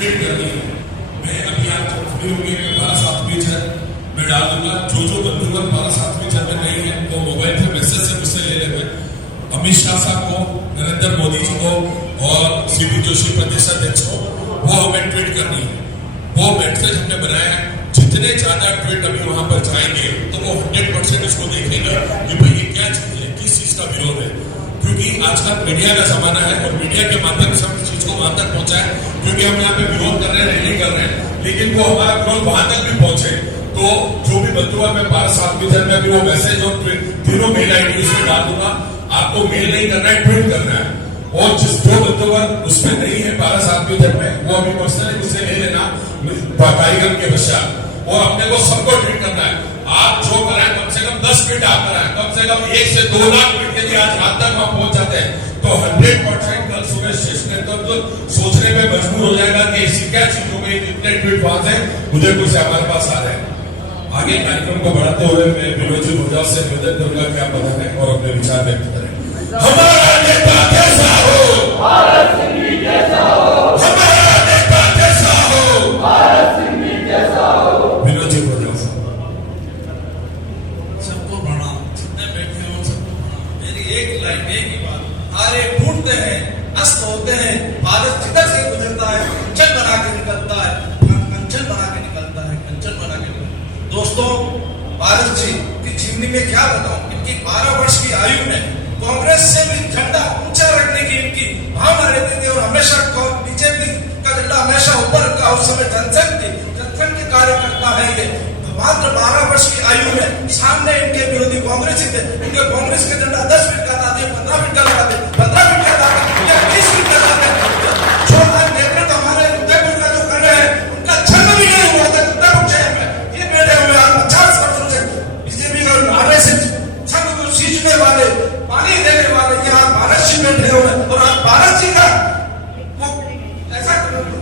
Tweet करनी है। मैं अभी आप जब फ्री होंगे 12/7 है, मैं डाल दूंगा। जो बंधुगण 12/7 में नहीं है वो मोबाइल पे मैसेज से मुझसे ले लेंगे। अमित शाह साहब को, नरेंद्र मोदी जी को और सीपी जोशी प्रदेश अध्यक्ष को वो हमें ट्वीट करनी है। वो मैसेज हमने बनाया है। जितने ज्यादा ट्वीट अभी वहां पर जाएंगे तो वो 100% इसको देखेंगे कि भाई ये क्या चीज है, किस चीज का विरोध है। क्योंकि आजकल मीडिया का जमाना है और मीडिया के माध्यम से हम इस चीज को वहां तक पहुंचाए। क्योंकि हम यहाँ पे विरोध कर रहे हैं, रैली कर रहे हैं, लेकिन वो हमारा विरोध वहां तक भी पहुंचे। तो जो भी बंधु है मैं 12/7 में भी वो मैसेज और तीनों मेल आई डी उसमें डाल दूंगा। आपको मेल नहीं करना है, ट्वीट करना है। और जो बंधुगण उसमें नहीं है 12/7 में वो अभी पर्सनली मुझसे ले लेना कार्यक्रम के पश्चात। और अपने को सबको ट्वीट करना है। आप जो कराएं कम से कम 10 ट्वीट आप कराएं, कम से कम 1 से 2 लाख ट्वीट के लिए आज रात तक वहां पहुंच जाते हैं तो 100% कल सुबह स्टेशन तो सोचने में मजबूर हो जाएगा कि ऐसी क्या चीज हो गई, कितने ट्वीट वहां से उदयपुर से हमारे पास आ रहे हैं। आगे कार्यक्रम को बढ़ाते हुए मैं विनोद जी भोजा से निवेदन करूंगा कि आप बताएं और अपने विचार व्यक्त करें। हमारा नेता कैसा हो, भारत सिंह जैसा हो, हमारा नेता कैसा हो, भारत सिंह जैसा हो। विनोद जी भोजा सबको प्रणाम, जितने बैठे हो सबको प्रणाम। मेरी एक लाइन, एक ही बात, हारे टूटते हैं, अस्त होते हैं, भारत जिधर से गुजरता है कंचन बना के निकलता है, कंचन बना के निकलता है, कंचन बना के निकलता है। दोस्तों, भारत जी की जीवनी में क्या बताऊं, इनकी 12 वर्ष की आयु में कांग्रेस से भी झंडा ऊंचा रखने की इनकी भावना रहती थी और हमेशा बीजेपी का झंडा हमेशा ऊपर रखा। उस समय जनसंघ के कार्यकर्ता है ये। मात्र 12 वर्ष की आयु में सामने इनके विरोधी कांग्रेस थे। इनके कांग्रेस का झंडा 10 फीट का था, 15 फीट का लगाते, 15 फीट का लगाते, 20 फीट का लगाते। जो नेतृत्व हमारे उदयपुर का जो कर रहे हैं उनका जन्म भी नहीं हुआ था उदयपुर शहर में। ये बैठे हुए 50 वर्षों से बीजेपी का आरएसएस संघ को सींचने वाले, पानी देने वाले यहाँ भारत जी बैठे हुए और आज भारत जी का वो ऐसा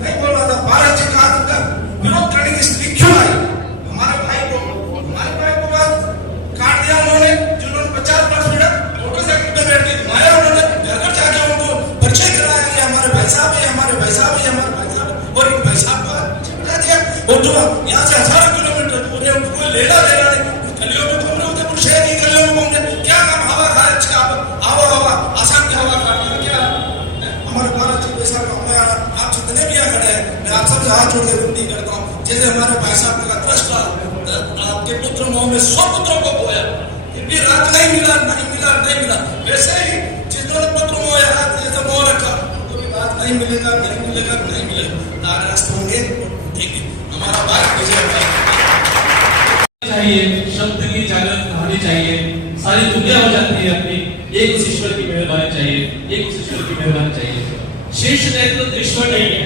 नहीं बोल रहा था, भारत जी का विरोध करने की स्थिति क्यों आई? हमारे भाई को बात काट दिया उन्होंने, जिन्होंने 50 वर्ष मिनट मोटरसाइकिल पे बैठ के घुमाया, उन्होंने घर घर जाके उनको परिचय कराया कि हमारे भाई साहब है, हमारे भाई साहब है, हमारे भाई साहब है। और इन भाई साहब को चिपका दिया और जो यहाँ से 1000 किलोमीटर दूर है उनको कोई लेना देना नहीं। गलियों में घूम रहे होते, शहर की गलियों में घूम रहे, क्या काम हवा खा रहे, हवा आसाम की हवा खा रहे, क्या हमारे भारत जी पैसा आप जितने भी यहाँ खड़े हैं मैं आप सबसे हाथ जोड़ के विनती करता हूँ। जैसे हमारे भाई साहब का दृष्टा आपके पुत्र मोह में 100 पुत्रों को बोया, फिर रात नहीं मिला, वैसे ही जिन्होंने पुत्र मोह रात जैसे मोह रखा तो भी बात नहीं मिलेगा। रास्ते होंगे देखेंगे हमारा बात चाहिए, शब्द की जागृत कहानी चाहिए, सारी दुनिया हो जाती है अपनी। एक उस ईश्वर की मेहरबानी चाहिए, एक उस ईश्वर की मेहरबानी चाहिए। शीर्ष नेतृत्व ईश्वर नहीं है।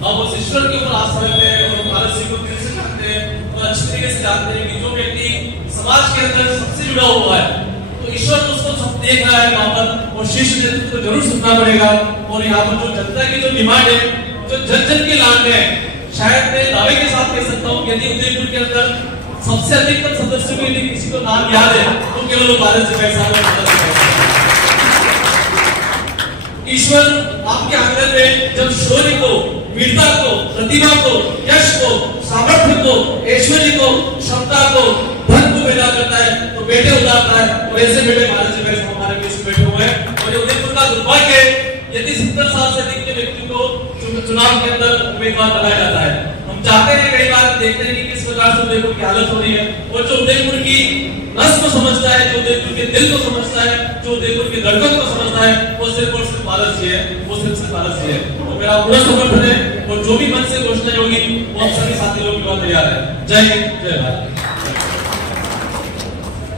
अब उस ईश्वर के ऊपर आस्था रखते हैं और भारत सिंह को दिल से जानते हैं और अच्छी तरीके से जानते हैं कि जो व्यक्ति समाज के अंदर सबसे जुड़ा हुआ है तो ईश्वर तो उसको सब देख रहा है वहां पर, और शीर्ष नेतृत्व को जरूर सुनना पड़ेगा। और यहाँ पर जो जनता की जो डिमांड है, जो जन जन की लांग है, शायद मैं दावे के साथ कह सकता हूँ यदि उदयपुर के अंदर सबसे अधिकतम सदस्यों के लिए किसी को नाम याद है तो केवल भारत जी भाई साहब। ईश्वर आपके आंगन में जब शौर्य को, वीरता को, प्रतिभा को, यश को, सामर्थ्य को, ऐश्वर्य को, क्षमता को, धन को पैदा करता है तो बेटे उतारता है। और ऐसे बेटे भारत जी भाई साहब हमारे बीच में बैठे हुए हैं। और ये उदयपुर का दुर्भाग्य है यदि 70 साल से अधिक के व्यक्ति को चुनाव के अंदर उम्मीदवार बनाया जाता है। हम चाहते हैं, कई बार देखते हैं कि किस प्रकार से उदयपुर की हालत हो रही है। और जो उदयपुर की रस को समझता है, जो उदयपुर के दिल को समझता है, जो उदयपुर की धड़कन को समझता है, वो सिर्फ और सिर्फ भारत जी है, वो सिर्फ भारत जी है। तो मेरा पूरा समर्थन है और जो भी मन से घोषणा होगी वो हम सभी साथी लोग के तैयार है। जय हिंद, जय भारत।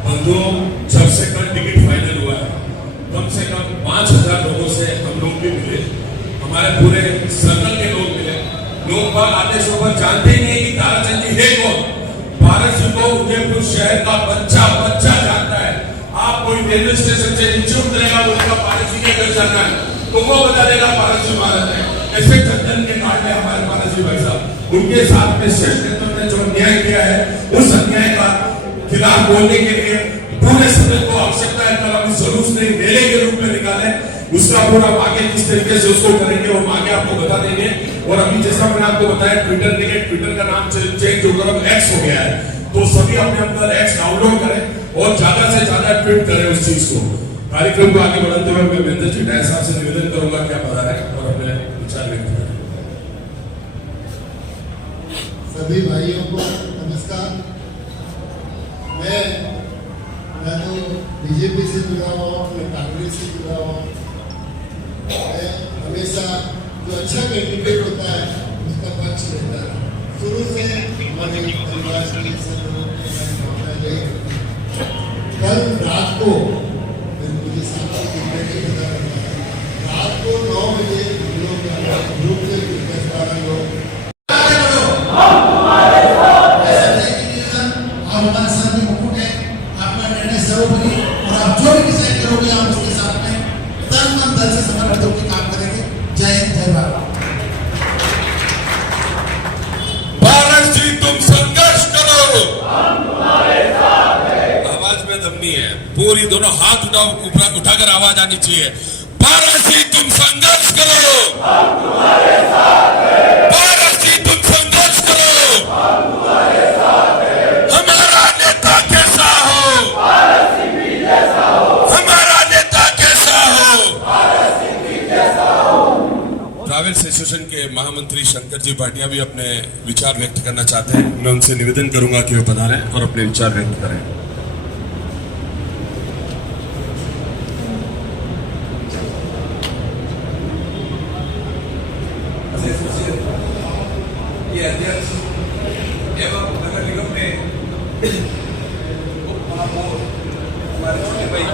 बंधुओं, जब से कल टिकट फाइनल हुआ है कम से कम 5000 लोगों से हम लोग भी मिले, हमारे पूरे सर्कल के लोग मिले। लोग बाग आते सुबह जानते ही नहीं कि ताराचंद जी है कौन। भारत जी को उदयपुर शहर का बच्चा जानता है। आप कोई रेलवे स्टेशन से नीचे उतरेगा, उसका भारत जी के घर जाना है तो वो बता देगा भारत जी भारत है। ऐसे जन के काट है हमारे भारत जी भाई साहब। उनके साथ में श्रेष्ठ नेतृत्व ने जो अन्याय किया है उस अन्याय का खिलाफ बोलने के लिए पूरे सदन को आवश्यकता है कल हम जुलूस नहीं रैली के रूप में निकाले। उसका पूरा आगे किस तरीके से उसको करेंगे और आगे आपको बता देंगे। और अभी जैसा मैंने आपको बताया ट्विटर का नाम चेंज होकर अब एक्स हो गया है, तो सभी अपने अंदर एक्स डाउनलोड करें और ज्यादा से ज्यादा ट्वीट करें उस चीज को। कार्यक्रम को आगे बढ़ाते हुए मैं महेंद्र जी डाय साहब से निवेदन करूंगा कि आप पधारें और अपने विचार व्यक्त करें। सभी भाइयों को नमस्कार। मैं तो बीजेपी से जुड़ा हुआ हूँ, मैं कांग्रेस से जुड़ा हुआ हूँ। मैं हमेशा जो अच्छा कैंडिडेट होता है उसका पक्ष लेता है। शुरू से हमारे परिवार कल रात को मुझे रात को 9 बजे हम लोग ग्रुप से 10-12 लोग हमारे साथ में मुकुट है, आपका निर्णय सर्वोपरि और आप जो भी डिसाइड करोगे आप उसके साथ में तन मन धन से समर्पित होकर काम करेंगे। जय हिंद, जय भारत। भारत जी तुम संघर्ष करो, हम तुम्हारे साथ हैं। आवाज में दम नहीं है, पूरी दोनों हाथ उठाकर आवाज आनी चाहिए। भारत जी तुम संघर्ष करो, हम तुम्हारे साथ हैं। भारत जी तुम संघर्ष करो, हम तुम्हारे साथ हैं। हमारा नेता कैसा हो, भारत सिंह भी जैसा हो। हमारा नेता कैसा हो, भारत सिंह भी जैसा हो। ट्रैवल्स एसोसिएशन के महामंत्री शंकर जी भाटिया भी अपने विचार व्यक्त करना चाहते हैं। मैं उनसे निवेदन करूंगा कि वे पधारें और अपने विचार व्यक्त करें। अध्यक्ष एवं नगर निगम में उप महापौर हमारे छोटे भाई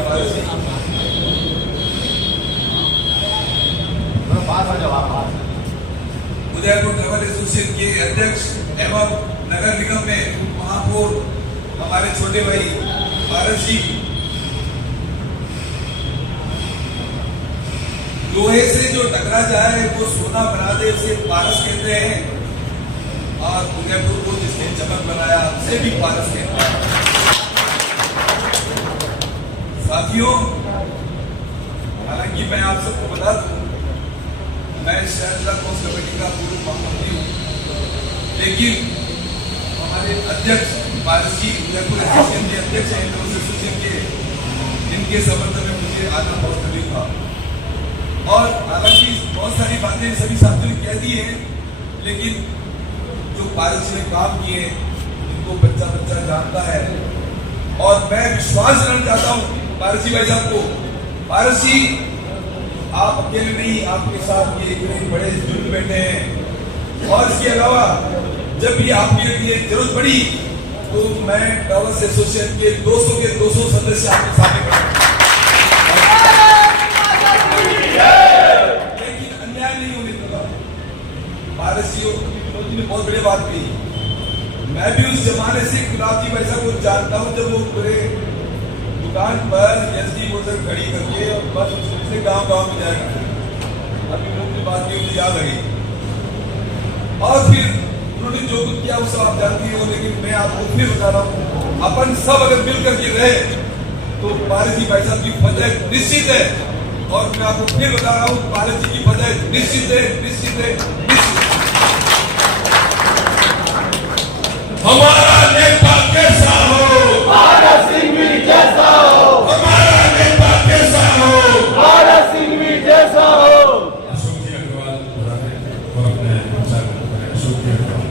उदयपुर ट्रैवल एसोसिएशन के अध्यक्ष एवं नगर निगम में उप महापौर हमारे छोटे भाई भारत जी, लोहे से जो टकरा जाए वो सोना बना दे उसे पारस कहते हैं, और उदयपुर को जिसने चमक बनाया उसे भी पारस कहते हैं। साथियों, हालांकि मैं आप सबको बता दूं, मैं शहर जिला कांग्रेस कमेटी का पूर्व महामंत्री हूँ, लेकिन हमारे अध्यक्ष पारस जी उदयपुर एसोसिएशन के अध्यक्ष हैं, एसोसिएशन के, इनके समर्थन में मुझे आना बहुत जरूरी था। और हालांकि बहुत सारी बातें सभी साथियों ने कह दी है, लेकिन जो पारस जी ने काम किए इनको बच्चा बच्चा जानता है। और मैं विश्वास करना चाहता हूँ पारस जी भाई साहब को। पारस जी आप अकेले नहीं, आपके साथ ये इतने बड़े जुट बैठे हैं, और इसके अलावा जब भी आपके लिए जरूरत पड़ी तो मैं ट्रैवल्स एसोसिएशन के 200 सदस्य आपके सामने खड़े। लेकिन अन्याय नहीं होने दूंगा। पारस जी ने बहुत बड़ी बात कही। मैं भी उस जमाने से गुलाब जी भाई साहब को जानता हूँ, जब वो पूरे दुकान पर एसडी मोटर खड़ी करके और बस उससे गांव में जाएगा। अभी लोग की बात की मुझे याद आई, और फिर उन्होंने जो कुछ किया वो सब आप जानती हो। लेकिन मैं आपको फिर बता रहा हूँ, अपन सब अगर मिलकर के रहे तो पारस जी भाई साहब की फतेह निश्चित है। और मैं आपको फिर बता रहा हूँ, पारस जी की फतेह निश्चित है, निश्चित है, निश्चित। हमारा नेता कैसा हो, भारत सिंह भी जैसा हो। हमारा नेता कैसा हो, भारत सिंह भी जैसा हो। अशोक जी अग्रवाल और अपने विचार अशोक जी अग्रवाल।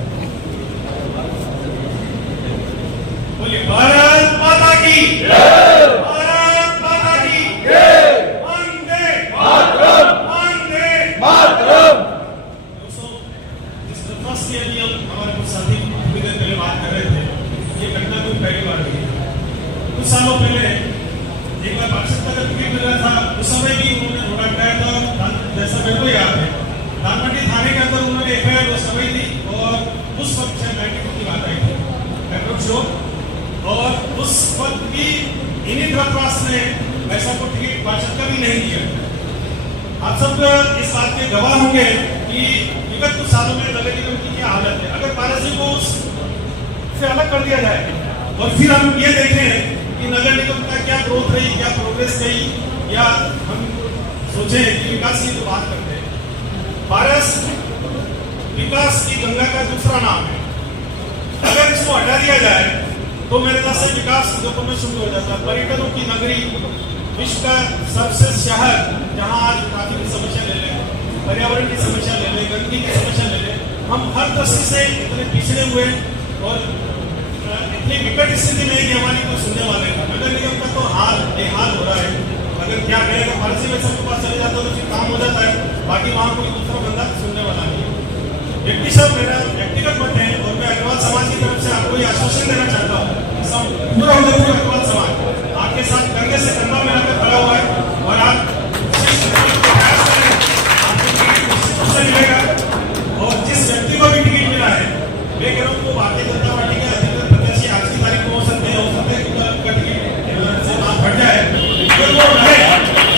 बोलिए भारत माता की जय, भारत माता की जय, वंदे मातरम, वंदे मातरम। दोस्तों, जिस घटना से अभी हम हमारे कुछ साथी थोड़ी देर पहले बात कर रहे थे, ये घटना कोई पहली बार हुई है। कुछ सालों पहले एक बार पाकिस्तान का टिकट मिल रहा था, उस समय भी उन्होंने रोड अटकाया था। जैसा मेरे को याद है, दानमंडी थाने के अंदर उन्होंने एफआईआर उस समय दी, और उस वक्त शायद 92 की बात आई थी, एप्रोच शो। और उस वक्त भी इन्हीं द्रव्यवास ने पैसा को टिकट पार्षद का भी नहीं दिया। आप सब इस बात के गवाह होंगे कि विगत कुछ सालों में नगर निगम की क्या हालत है। अगर पारस जी को उससे अलग कर दिया जाए और फिर हम ये देखें कि नगर निगम का क्या ग्रोथ रही, क्या प्रोग्रेस रही, या हम सोचे कि विकास की तो बात करते हैं। पारस विकास की गंगा का दूसरा नाम है। अगर इसको हटा दिया जाए तो मेरे ख्याल से विकास उद्योगों में शुरू हो जाता है। पर्यटकों की नगरी, विश्व का सबसे शहर जहां आज ट्रैफिक की समस्या ले लें, पर्यावरण की समस्या ले लें, गंदगी की समस्या ले लें, हम हर दृष्टि से इतने पिछड़े हुए और इतनी विकट स्थिति में कि हमारी कोई सुनने वाले का नगर निगम का तो बेहाल हो रहा है। अगर क्या करेगा, फारसी में सबके पास चले जाता है तो फिर काम हो जाता है, बाकी वहां कोई दूसरा बंदा सुनने वाला नहीं है। व्यक्ति सब मेरा व्यक्तिगत मत है और मैं अग्रवाल समाज की तरफ से आपको ये आश्वासन देना चाहता हूँ। पूरा उदयपुर अग्रवाल समाज आपके साथ कंधे से कंधा मिलाकर खड़ा हुआ है और आप मिलेगा। और जिस व्यक्ति को भी टिकट मिला है, मैं कह रहा हूँ वो भारतीय जनता पार्टी के अधिकृत प्रत्याशी आज की तारीख को हो सकते हैं, उनका टिकट से बात बढ़ जाए तो वो रहे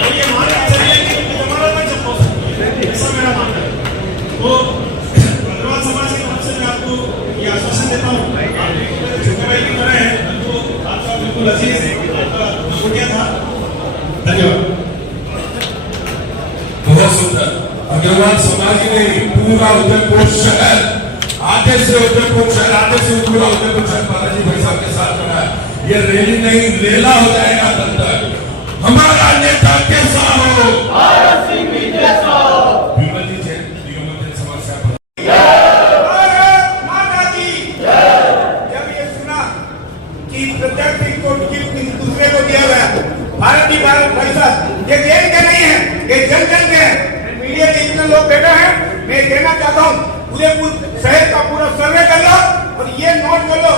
तो ये मान के चलिए कि जमानत में जब हो सकती है, ऐसा मेरा मानना है। तो अग्रवाल समाज की तरफ से मैं आपको ये आश्वासन देता हूँ, आप छोटे भाई की तरह है, तो आपका बिल्कुल अजीज आपका शुक्रिया था। धन्यवाद। बहुत सुंदर। अग्रवाल समाज ने पूरा उदयपुर शहर, आधे से उदयपुर शहर, आधे से पूरा उदयपुर शहर बालाजी भाई साहब के साथ बना है। ये रैली नहीं रेला हो जाएगा कल तक। हमारा नेता कैसा हो, भारत सिंह भी जैसा हो। विमल जी जैन निगम समस्या पर माता जी जब ये सुना कि प्रत्याशी को टिकट दूसरे को दिया गया, भारत भाई साहब ये देश के नहीं है, ये जन जन के हैं। मीडिया के इतने लोग बैठे हैं, मैं कहना चाहता हूँ उदयपुर शहर का पूरा सर्वे कर लो और ये नोट कर लो,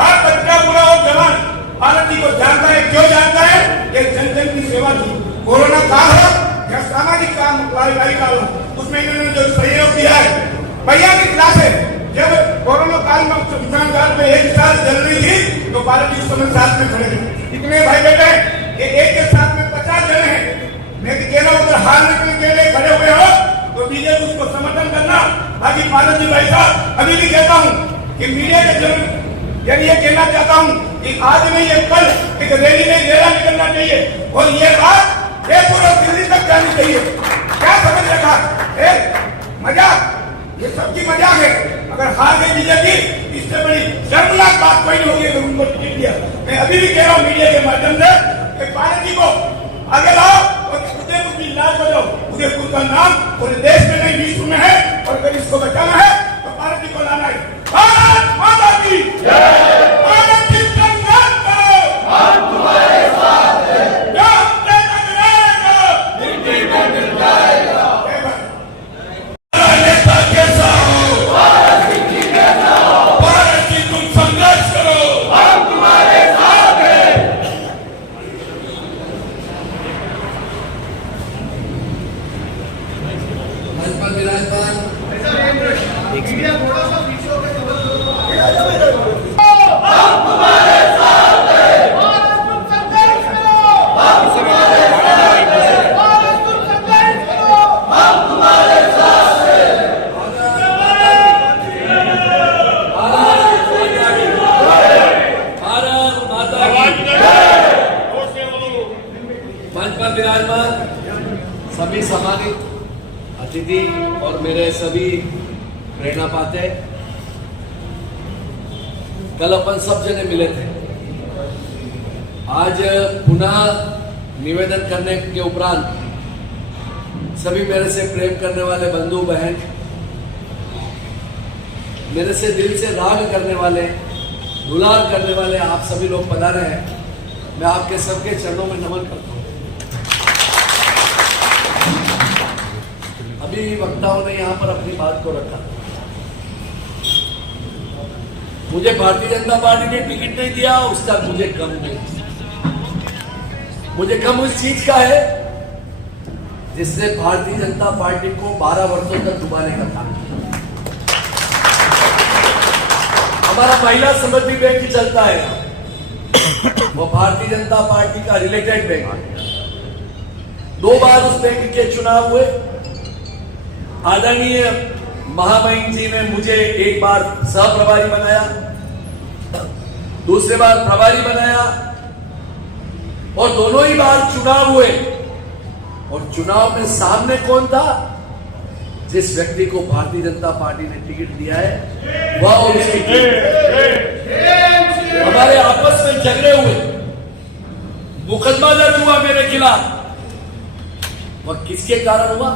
हर बच्चा बुरा और जवान भारत जी को जानता है। क्यों जानता है? ये जन जन की सेवा थी। कोरोना काल हो या सामाजिक काम कार्यवाही काल हो, उसमें इन्होंने जो सहयोग दिया है। भैया की क्लास है, जब कोरोना काल में किसान काल में 1 साल जल रही थी तो भारत जी उस समय साथ में खड़े थे। इतने भाई बेटे एक के साथ में 50 जन है। मैं कह रहा हूँ अगर हारने के लिए खड़े हुए हो तो बीजेपी उसको समर्थन करना। बाकी पारस जी भाई साहब अभी भी कहता हूँ कि मीडिया के जरिए ये कहना चाहता हूँ कि आज नहीं ये कल एक रैली में रेला निकलना चाहिए और ये बात ये पूरा दिल्ली तक जानी चाहिए। क्या समझ रखा है? मजाक, ये सबकी मजाक है। अगर हार गई बीजेपी, इससे बड़ी शर्मनाक बात कोई नहीं होगी अगर उनको टिकट दिया। मैं अभी भी कह रहा हूँ मीडिया के माध्यम से कि पारस जी को आगे लाओ और उदयपुर की लाज बजाओ। उदयपुर का नाम पूरे देश में नहीं विश्व में है और अगर इसको बचाना है तो भारत जी को लाना है। भारत माता की भारत की संघर्ष करो, हम तुम्हारे साथ हैं, जो हमसे टकराएगा मिट्टी में मिल जाएगा। हमारा नेता कैसा हो, भारत सिंह जी जैसा हो। भारत जी तुम संघर्ष करो, हम तुम्हारे साथ हैं। सभी सम्मानित अतिथि और मेरे सभी प्रेरणा पाते, कल अपन सब जने मिले थे। आज पुनः निवेदन करने के उपरांत सभी मेरे से प्रेम करने वाले बंधु बहन, मेरे से दिल से राग करने वाले, दुलार करने वाले आप सभी लोग पधारे हैं। मैं आपके सबके चरणों में नमन करता हूं। अभी वक्ताओं ने यहाँ पर अपनी बात को रखा। मुझे भारतीय जनता पार्टी ने टिकट नहीं दिया, उसका मुझे गम नहीं। मुझे गम उस चीज का है जिसने भारतीय जनता पार्टी को 12 वर्षों तक डुबाने का था। हमारा महिला समृद्धि बैंक चलता है, वो भारतीय जनता पार्टी का रिलेटेड बैंक है। 2 बार उस बैंक के चुनाव हुए। आदरणीय महामहिम जी ने मुझे एक बार सह प्रभारी बनाया, दूसरे बार प्रभारी बनाया और दोनों ही बार चुनाव हुए और चुनाव में सामने कौन था? जिस व्यक्ति को भारतीय जनता पार्टी ने टिकट दिया है वह और उसकी हमारे आपस में झगड़े हुए, मुकदमा दर्ज हुआ मेरे खिलाफ। वह किसके कारण हुआ?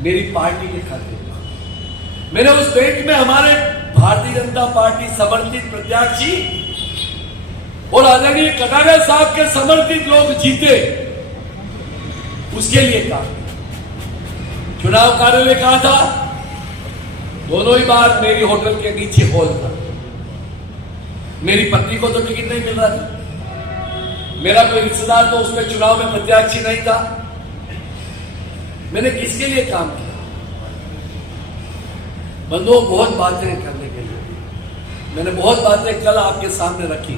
मेरी पार्टी के खाते। मैंने उस बैंक में हमारे भारतीय जनता पार्टी समर्थित प्रत्याशी और आदरणीय कटारिया साहब के समर्थित लोग जीते, उसके लिए कहा। चुनाव कार्यालय कहा था, दोनों ही बार मेरी होटल के नीचे हॉल था। मेरी पत्नी को तो टिकट नहीं मिल रहा था, मेरा कोई रिश्तेदार तो उसमें चुनाव में प्रत्याशी नहीं था। मैंने किसके लिए काम किया? बंधुओं, बहुत बातें करने के लिए मैंने बहुत बातें कल आपके सामने रखी।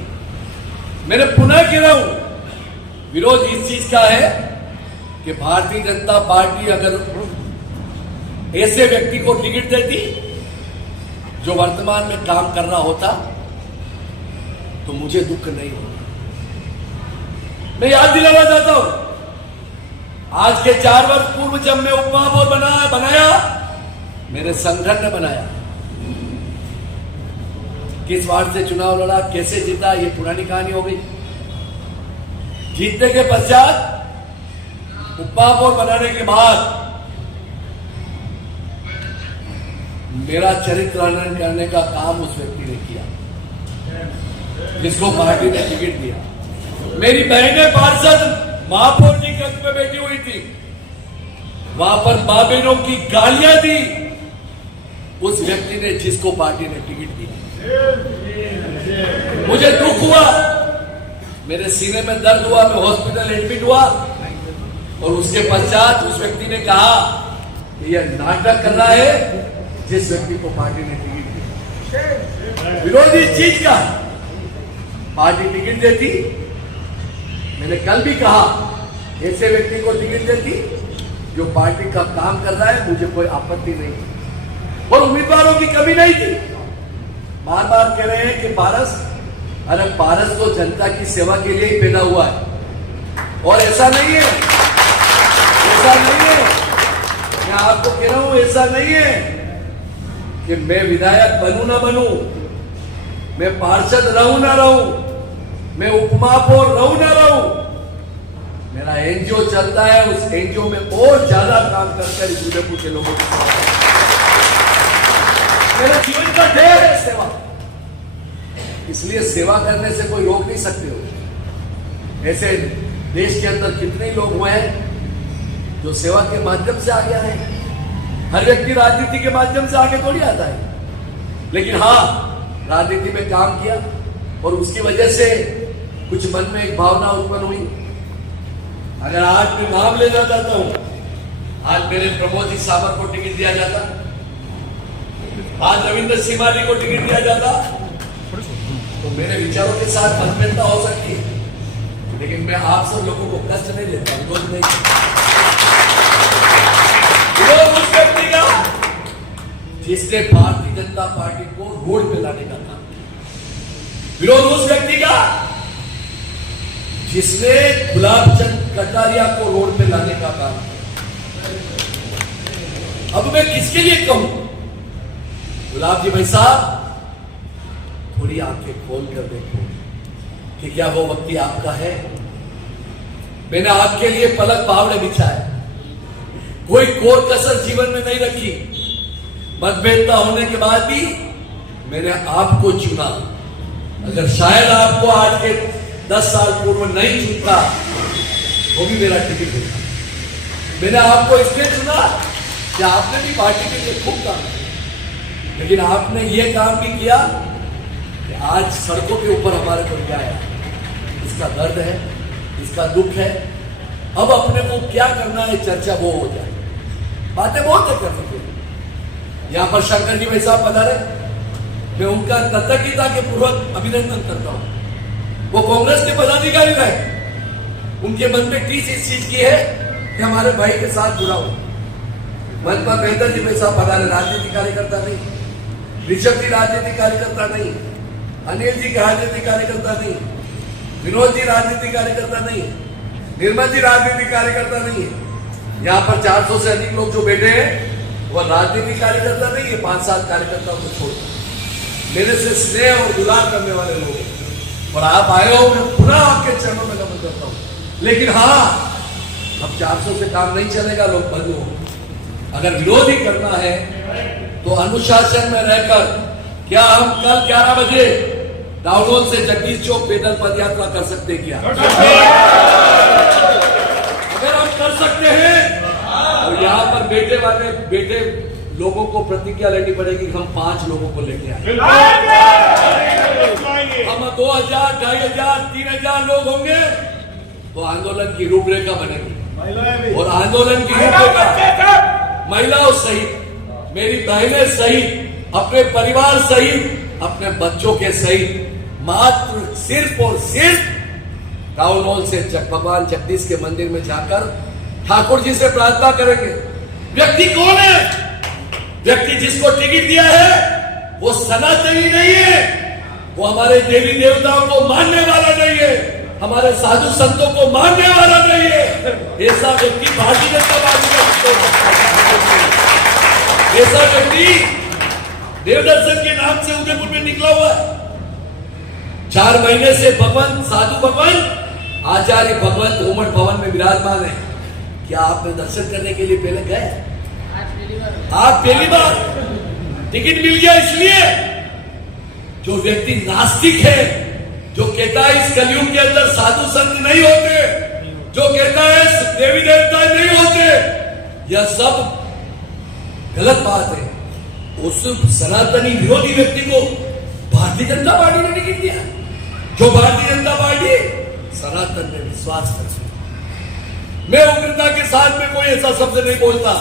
मैंने पुनः कह रहा हूं, विरोध इस चीज का है कि भारतीय जनता पार्टी अगर ऐसे व्यक्ति को टिकट देती जो वर्तमान में काम कर रहा होता तो मुझे दुख नहीं होता। मैं याद दिलाना चाहता हूं, आज के 4 वर्ष पूर्व जब मैं उप महापौर बनाया, मेरे संगठन ने बनाया। किस वार्ड से चुनाव लड़ा, कैसे जीता, ये पुरानी कहानी हो गई। जीतने के पश्चात उप महापौर बनाने के बाद मेरा चरित्र हनन करने का काम उस व्यक्ति ने किया जिसको पार्टी ने टिकट दिया। मेरी बहनें पार्षद महापौर जी कक्ष में बैठी हुई थी, वहां पर मां बहनों की गालियां दी उस व्यक्ति ने जिसको पार्टी ने टिकट दिया। मुझे दुख हुआ, मेरे सीने में दर्द हुआ, मैं हॉस्पिटल एडमिट हुआ और उसके पश्चात उस व्यक्ति ने कहा कि यह नाटक कर रहा है जिस व्यक्ति को पार्टी ने टिकट दी। विरोधी इस चीज का, पार्टी टिकट देती, मैंने कल भी कहा, ऐसे व्यक्ति को टिकट देती जो पार्टी का काम कर रहा है, मुझे कोई आपत्ति नहीं और उम्मीदवारों की कमी नहीं थी। बार बार कह रहे हैं कि पारस, अरे पारस तो जनता की सेवा के लिए ही पैदा हुआ है और ऐसा नहीं है, ऐसा नहीं है। मैं आपको कह रहा हूं, ऐसा नहीं है कि मैं विधायक बनूं ना बनूं, मैं पार्षद रहूं ना रहूं, मैं उपमहापौर रहूं ना रहूं, मेरा एनजीओ चलता है, उस एनजीओ में और ज्यादा काम करकर इस उदयपुर के लोगों की मेरा जीवन का ढेर है सेवा। इसलिए सेवा करने से कोई रोक नहीं सकते हो। ऐसे देश के अंदर कितने लोग हुए हैं जो सेवा के माध्यम से आगे आए हैं। हर व्यक्ति राजनीति के माध्यम से आगे थोड़ी आता है, लेकिन हाँ, राजनीति में काम किया और उसकी वजह से कुछ मन में एक भावना उत्पन्न हुई। अगर आज मैं नाम ले जाता हूं, आज मेरे प्रमोद जी सावर को टिकट दिया जाता, आज रविंद्र सिमाली को टिकट दिया जाता, तो मेरे विचारों के साथ मतभेदता हो सकती है, लेकिन मैं आप सब लोगों को कष्ट नहीं देता, विरोध नहीं करता। विरोध उस व्यक्ति का जिसने भारतीय जनता पार्टी को रोड पे लाने का काम किया। विरोध उस व्यक्ति का जिसने गुलाबचंद कटारिया को रोड पे लाने का काम किया। अब मैं किसके लिए कहूं? गुलाब जी भाई साहब, थोड़ी आंखें खोल कर देखो कि क्या वो व्यक्ति आपका है। मैंने आपके लिए पलक बावड़े बिछाए, कोई कोर कसर जीवन में नहीं रखी। मतभेदता होने के बाद भी मैंने आपको चुना। अगर शायद आपको आज के 10 साल पूर्व नहीं चुनता तो भी मेरा टिकट होता। मैंने आपको इसलिए चुना कि आपने भी पार्टी के लिए खूब काम किया, लेकिन आपने ये काम भी किया कि आज सड़कों के ऊपर हमारे को क्या है, इसका दर्द है, इसका दुख है। अब अपने को क्या करना है, चर्चा वो हो जाए। बातें बहुत है करने के लिए। यहां पर शंकर जी भाई साहब बता रहे, मैं उनका कृतज्ञता के पूर्वक अभिनंदन करता हूं। वो कांग्रेस के पदाधिकारी रहे, उनके मन में टीस इस चीज की है कि हमारे भाई के साथ जुड़ा हो। मन पर बेहतर जी भाई साहब बता रहे, राजनीतिक कार्यकर्ता नहीं, ऋषभ जी राजनीतिक कार्यकर्ता नहीं, अनिल जी राजनीतिक कार्यकर्ता नहीं, विनोद जी राजनीतिक कार्यकर्ता नहीं, निर्मल जी राजनीतिक कार्यकर्ता नहीं है। यहाँ पर 400 से अधिक लोग जो बैठे हैं वो राजनीतिक कार्यकर्ता नहीं है। 5-7 कार्यकर्ताओं को छोड़ मेरे से स्नेह और दुलार करने वाले लोग हैं। और आप आए हो, मैं पुनः आपके चरणों में नमन करता हूँ। लेकिन हाँ, अब 400 से काम नहीं चलेगा, लोग बंद हो। अगर विरोध ही करना है तो अनुशासन में रहकर, क्या हम कल 11 बजे टाउन हॉल से जगदीश चौक पैदल पद यात्रा कर सकते हैं क्या? अगर हम कर सकते हैं तो यहाँ पर बैठे लोगों को प्रतिज्ञा लेनी पड़ेगी। हम 5 लोगों को लेके आए। हम 2000, 2500, 3000 लोग होंगे तो आंदोलन की रूपरेखा बनेगी। और आंदोलन की रूपरेखा महिलाओं सहित, मेरी बहनें सहित, अपने परिवार सहित, अपने बच्चों के सहित मात्र सिर्फ और सिर्फ टाउन हॉल से भगवान जगदीश के मंदिर में जाकर ठाकुर जी से प्रार्थना करेंगे। व्यक्ति कौन है? व्यक्ति जिसको टिकट दिया है वो सनातनी नहीं है, वो हमारे देवी देवताओं को मानने वाला नहीं है, हमारे साधु संतों को मानने वाला नहीं है। ऐसा व्यक्ति भारतीय जनता पार्टी का, ऐसा व्यक्ति देवदर्शन के नाम से उदयपुर में निकला हुआ है। 4 महीने से भगवंत, साधु भगवंत, आचार्य भगवंत उमड़ भवन में विराजमान है। क्या आपने दर्शन करने के लिए पहले गए? आज पहली बार टिकट मिल गया। इसलिए जो व्यक्ति नास्तिक है, जो कहता है इस कलयुग के अंदर साधु संत नहीं होते, जो कहता है देवी देवता नहीं होते, यह सब गलत बात है। उस सनातनी विरोधी व्यक्ति को भारतीय जनता पार्टी ने टिकट दिया, जो भारतीय जनता पार्टी सनातन में विश्वास करती है। मैं उग्रता के साथ में कोई ऐसा शब्द नहीं बोलता।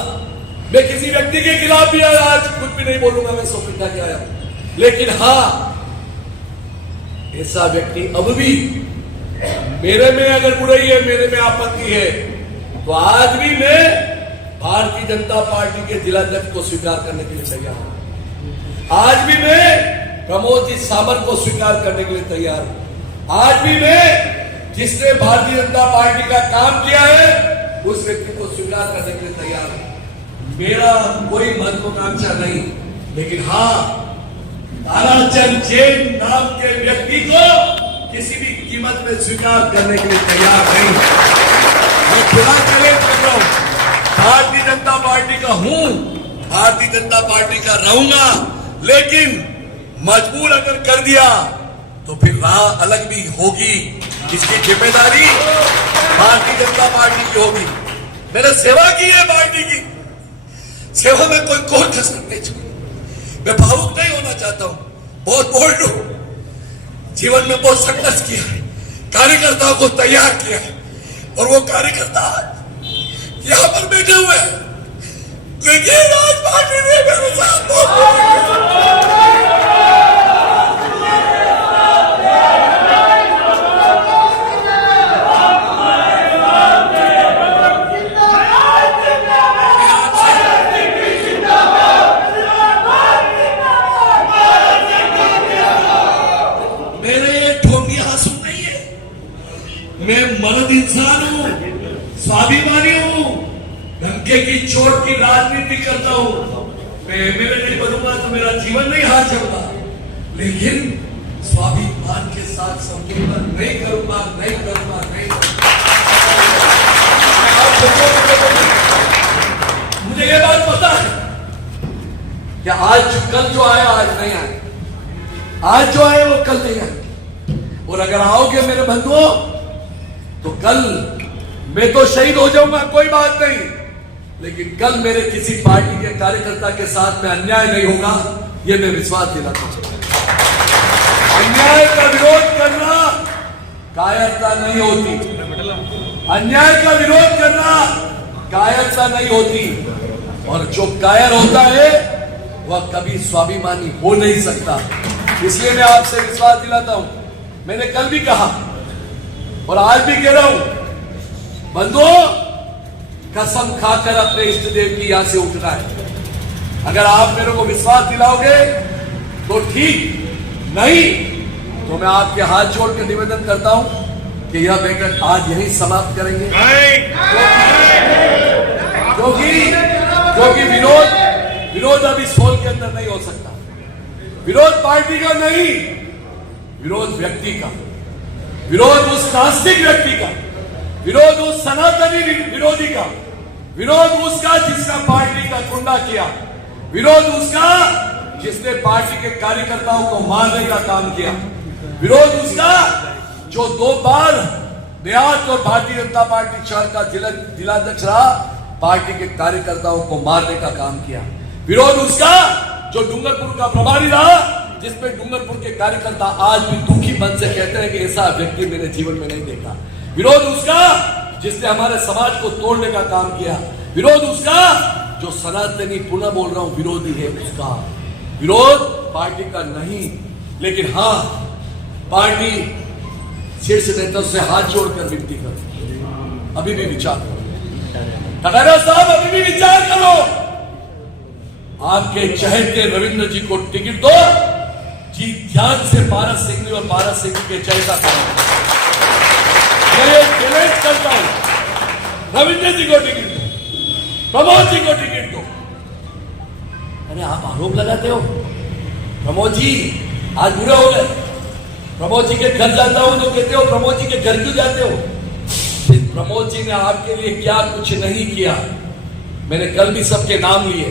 मैं किसी व्यक्ति के खिलाफ भी आज कुछ भी नहीं बोलूंगा, मैं सोचता के आया हूं। लेकिन हाँ, ऐसा व्यक्ति अब भी मेरे में अगर बुराई है, मेरे में आपत्ति है, तो आज भी मैं भारतीय जनता पार्टी के जिलाध्यक्ष को स्वीकार करने के लिए तैयार हूं। आज भी मैं प्रमोद जी सामंत को स्वीकार करने के लिए तैयार हूं। आज भी मैं जिसने भारतीय जनता पार्टी का काम किया है उस व्यक्ति को स्वीकार करने के लिए तैयार हूं। मेरा कोई महत्वाकांक्षा नहीं, लेकिन हाँ, ताराचंद जैन नाम के व्यक्ति को किसी भी कीमत में स्वीकार करने के लिए तैयार नहीं। मैं खुला चैलेंज कर रहा हूं, भारतीय जनता पार्टी का हूं, भारतीय जनता पार्टी का रहूंगा, लेकिन मजबूर अगर कर दिया तो फिर राह अलग भी होगी। इसकी जिम्मेदारी भारतीय जनता पार्टी की होगी। मैंने सेवा की है पार्टी की, सेवा में कोई कसर नहीं छोड़ी। मैं भावुक नहीं होना चाहता हूं, बहुत बोल्ड हूं। जीवन में बहुत संघर्ष किया है, कार्यकर्ताओं को तैयार किया है, और वो कार्यकर्ता यहां पर बैठे हुए हैं, लेकिन आज पार्टी ने मेरे साथ मैं मर्द इंसान हूं, स्वाभिमानी हूं, धमके की चोट की राजनीति करता हूं। मैं एमएलए नहीं बनूंगा तो मेरा जीवन नहीं हाथ चलता, लेकिन स्वाभिमान के साथ समझौता नहीं करूंगा, नहीं करूंगा, नहीं करूंगा। मुझे ये बात पता है कि आज कल जो आया आज नहीं आया, आज जो आए वो कल नहीं आए। और अगर आओगे मेरे बंधुओं तो कल मैं तो शहीद हो जाऊंगा, कोई बात नहीं, लेकिन कल मेरे किसी पार्टी के कार्यकर्ता के साथ में अन्याय नहीं होगा, ये मैं विश्वास दिलाता हूं। अन्याय का विरोध करना कायरता नहीं होती, अन्याय का विरोध करना कायरता नहीं होती, और जो कायर होता है वह कभी स्वाभिमानी हो नहीं सकता। इसलिए मैं आपसे विश्वास दिलाता हूं। मैंने कल भी कहा और आज भी कह रहा हूं, बंधुओं, कसम खाकर अपने इष्ट देव की यहां से उठना है। अगर आप मेरे को विश्वास दिलाओगे तो ठीक, नहीं तो मैं आपके हाथ जोड़ के निवेदन करता हूं कि यह बैठक आज यहीं समाप्त करेंगे, क्योंकि विरोध अब इस हॉल के अंदर नहीं हो सकता। विरोध पार्टी का नहीं, विरोध व्यक्ति का, विरोध उस नास्तिक व्यक्ति का, विरोध उस सनातनी विरोधी का, विरोध उसका जिसका पार्टी का गुंडा किया, विरोध उसका जिसने पार्टी के कार्यकर्ताओं को मारने का काम किया, विरोध उसका जो 2 बार देहात और भारतीय जनता पार्टी 4 का जिलाध्यक्ष रहा, पार्टी के कार्यकर्ताओं को मारने का काम किया, विरोध उसका जो डूंगरपुर का प्रभारी रहा, जिसपे डूंगरपुर के कार्यकर्ता आज भी दुखी मन से कहते हैं कि ऐसा व्यक्ति मेरे जीवन में नहीं देखा, विरोध उसका जिसने हमारे समाज को तोड़ने का काम किया, विरोध उसका जो सनातनी, पुनः बोल रहा हूं, विरोधी है उसका। विरोध पार्टी का नहीं, लेकिन हां, पार्टी शीर्ष नेताओं से हाथ जोड़कर विनती करो, अभी भी विचार करो, कटारिया साहब अभी भी विचार करो, आपके चहेते रविंद्र जी को टिकट दो, जी ध्यान से पारस सिंह और पारस सिंह के चहेता करो। मैं चैलेंज करता हूं, रविंद्र जी को टिकट दो, प्रमोद जी को टिकट दो। अरे आप आरोप लगाते हो, प्रमोद जी आज बुरे हो गए, प्रमोद जी के घर जाता हूं तो कहते हो प्रमोद जी के घर क्यों जाते हो? प्रमोद जी ने आपके लिए क्या कुछ नहीं किया। मैंने कल भी सबके नाम लिए,